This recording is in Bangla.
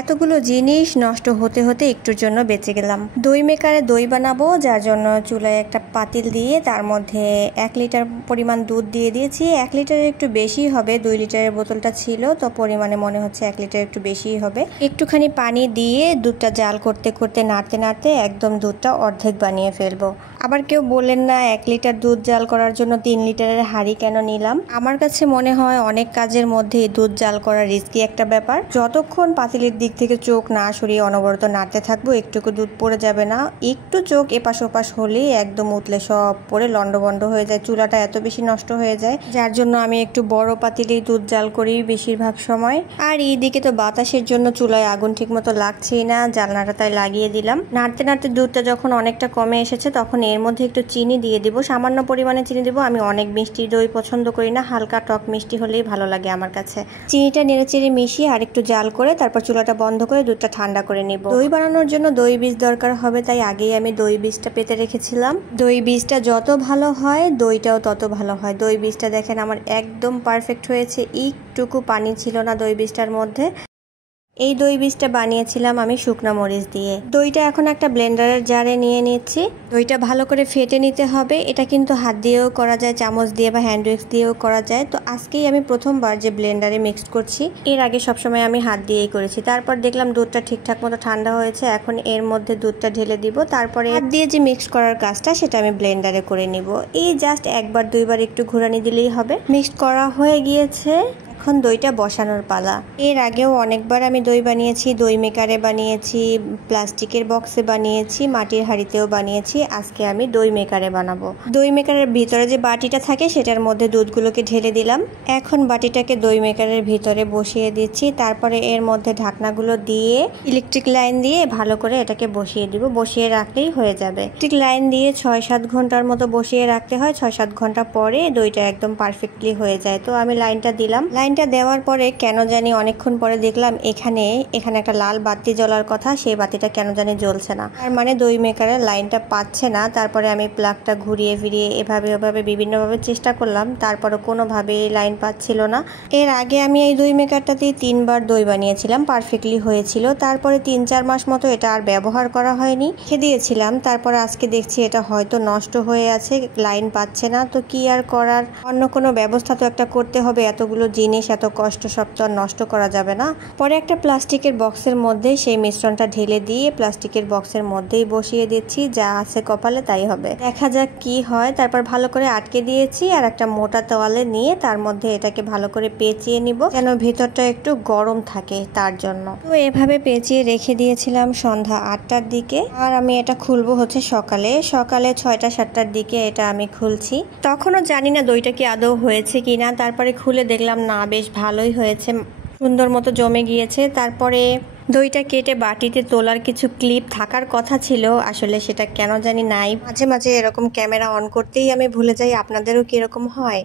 এতগুলো জিনিস নষ্ট হতে হতে একটুর জন্য বেঁচে গেলাম। দই মেকারে দই বানাবো, যার জন্য চুলায় একটা পাতিল দিয়ে তার মধ্যে 1 লিটার পরিমাণ দুধ দিয়ে দিয়েছি। 1 লিটারের একটু বেশি হবে, 2 লিটারের বোতলটা ছিল তো পরিমাণে মনে হচ্ছে 1 লিটার একটু বেশি হবে। একটুখানি পানি দিয়ে দুধটা জাল করতে করতে নাড়তে নাড়তে একদম দুধটা অর্ধেক বানিয়ে ফেলবো। আবার কেউ বললেন না 1 লিটার দুধ জাল করার জন্য 3 লিটারের হাঁড়ি কেন নিলাম। আমার কাছে মনে হয় অনেক কাজের মধ্যে দুধ জাল করা রিস্কি একটা ব্যাপার। যতক্ষণ পাতিলের দিক থেকে চোখ না সরিয়ে অনবরত নাড়তে থাকবো, একটুকু দুধ পড়ে যাবে না। একটু চোখ এপাশ ওপাশ হলেই একদম উতলে সব পড়ে লন্ডভন্ড হয়ে যায়, চুলাটা এত বেশি নষ্ট হয়ে যায়। যার জন্য আমি একটু বড় পাতিলেই দুধ জাল করি বেশিরভাগ সময়। আর এইদিকে তো বাতাসের জন্য চুলায় আগুন ঠিক মতো লাগছেই না, জানলাটা তাই লাগিয়ে দিলাম। নাড়তে নাড়তে দুধটা যখন অনেকটা কমে এসেছে তখন এর মধ্যে একটু চিনি দিয়ে দিব, সামান্য পরিমাণে চিনি দিব। আমি অনেক মিষ্টি দই পছন্দ করি না, হালকা টক মিষ্টি হলেই ভালো লাগে আমার কাছে। চিনিটা নেড়েচেড়ে মিশিয়ে আর একটু জাল করে তারপর চুলাটা বন্ধ করে দুধটা ঠান্ডা করে নিব। দই বানানোর জন্য দই বীজ দরকার হবে, তাই আগেই আমি দই বীজটা পেতে রেখেছিলাম। দই বীজটা যত ভালো হয় দইটাও তত ভালো হয়। দই বীজটা দেখেন আমার একদম পারফেক্ট হয়েছে, একটুকু পানি ছিল না দই বীজটার মধ্যে। এই দই বীজটা বানিয়েছিলাম আমি শুকনো মরিচ দিয়ে। দইটা এখন একটা ব্লেন্ডারের জারে নিয়ে নিচ্ছি। দইটা ভালো করে ফেটে নিতে হবে। এটা কিন্তু হাত দিয়েও করা যায়, চামচ দিয়ে বা হ্যান্ড উইক্স দিয়েও করা যায়। তো আজকেই আমি প্রথমবার যে ব্লেন্ডারে মিক্সড করছি, এর আগে সবসময় আমি হাত দিয়েই করেছি। তারপর দেখলাম দুধটা ঠিকঠাক মতো ঠান্ডা হয়েছে, এখন এর মধ্যে দুধটা ঢেলে দিব। তারপরে হাত দিয়ে যে মিক্স করার কাজটা সেটা আমি ব্লেন্ডারে করে নিব। এই জাস্ট একবার দুইবার একটু ঘুরানি দিলেই হবে। মিক্সড করা হয়ে গিয়েছে, এখন দইটা বসানোর পালা। এর আগেও অনেকবার আমি দই বানিয়েছি, দই মেকারে বানিয়েছি, প্লাস্টিকের বক্সে বানিয়েছি, মাটির হাঁড়িতেও বানিয়েছি। আজকে আমি দই মেকারে বানাবো। দই মেকারের ভিতরে যে বাটিটা থাকে সেটার মধ্যে দুধগুলোকে ঢেলে দিলাম। এখন বাটিটাকে দই মেকারের ভিতরে বসিয়ে দিচ্ছি। তারপরে এর মধ্যে ঢাকনাগুলো দিয়ে ইলেকট্রিক লাইন দিয়ে ভালো করে এটাকে বসিয়ে দিব। বসিয়ে রাখলেই হয়ে যাবে। ইলেকট্রিক লাইন দিয়ে 6-7 ঘন্টার মতো বসিয়ে রাখতে হয়। 6-7 ঘন্টা পরে দইটা একদম পারফেক্টলি হয়ে যায়। তো আমি লাইনটা দিলাম। লাইনটা দেওয়ার পরে কেন জানি অনেকক্ষণ পরে দেখলাম এখানে একটা লাল বাতি জ্বলার কথা, সেই বাতিটা কেন জানি জ্বলছে না। তার মানে দই মেকারের লাইনটা পাচ্ছে না। তারপরে আমি প্লাগটা ঘুরিয়ে ফিরিয়ে এভাবে ওভাবে বিভিন্নভাবে চেষ্টা করলাম, তারপরে কোনোভাবেই লাইন পাচ্ছিল না। এর আগে আমি এই দই মেকারটাতেই 3 বার দই বানিয়েছিলাম, পারফেক্টলি হয়েছিল। তারপরে 3-4 মাস মতো এটা আর ব্যবহার করা হয়নি, রেখে দিয়েছিলাম। তারপরে আজকে দেখছি এটা হয়তো নষ্ট হয়ে আছে, লাইন পাচ্ছে না। তো কি আর করার, অন্য কোনো ব্যবস্থা তো একটা করতে হবে। এতগুলো জিনিস, এত কষ্ট, সব তো আর নষ্ট করা যাবে না। পরে একটা প্লাস্টিকের বক্সের মধ্যে সেই মিশ্রণটা ঢেলে দিয়ে প্লাস্টিকের বক্সের মধ্যেই বসিয়ে দিচ্ছি। যা আছে কপালে তাই হবে, দেখা যাক কি হয়। তারপর ভালো করে আটকে দিয়েছি আর একটা মোটা তোয়ালে নিয়ে তার মধ্যে এটাকে ভালো করে পেঁচিয়ে নিব, যেন ভেতরটা একটু গরম থাকে তার জন্য। তো এভাবে পেঁচিয়ে রেখে দিয়েছিলাম সন্ধ্যা 8টার দিকে। আর আমি এটা খুলবো হচ্ছে সকালে 6টা-7টার দিকে এটা আমি খুলছি। তখনও জানি না দইটা কি আদৌ হয়েছে কিনা। তারপরে খুলে দেখলাম না, বেশ ভালোই হয়েছে, সুন্দর মতো জমে গিয়েছে। তারপরে দইটা কেটে বাটিতে তোলার কিছু ক্লিপ থাকার কথা ছিল, আসলে সেটা কেন জানি নাই। মাঝে মাঝে এরকম ক্যামেরা অন করতেই আমি ভুলে যাই। আপনাদেরও কি এরকম হয়?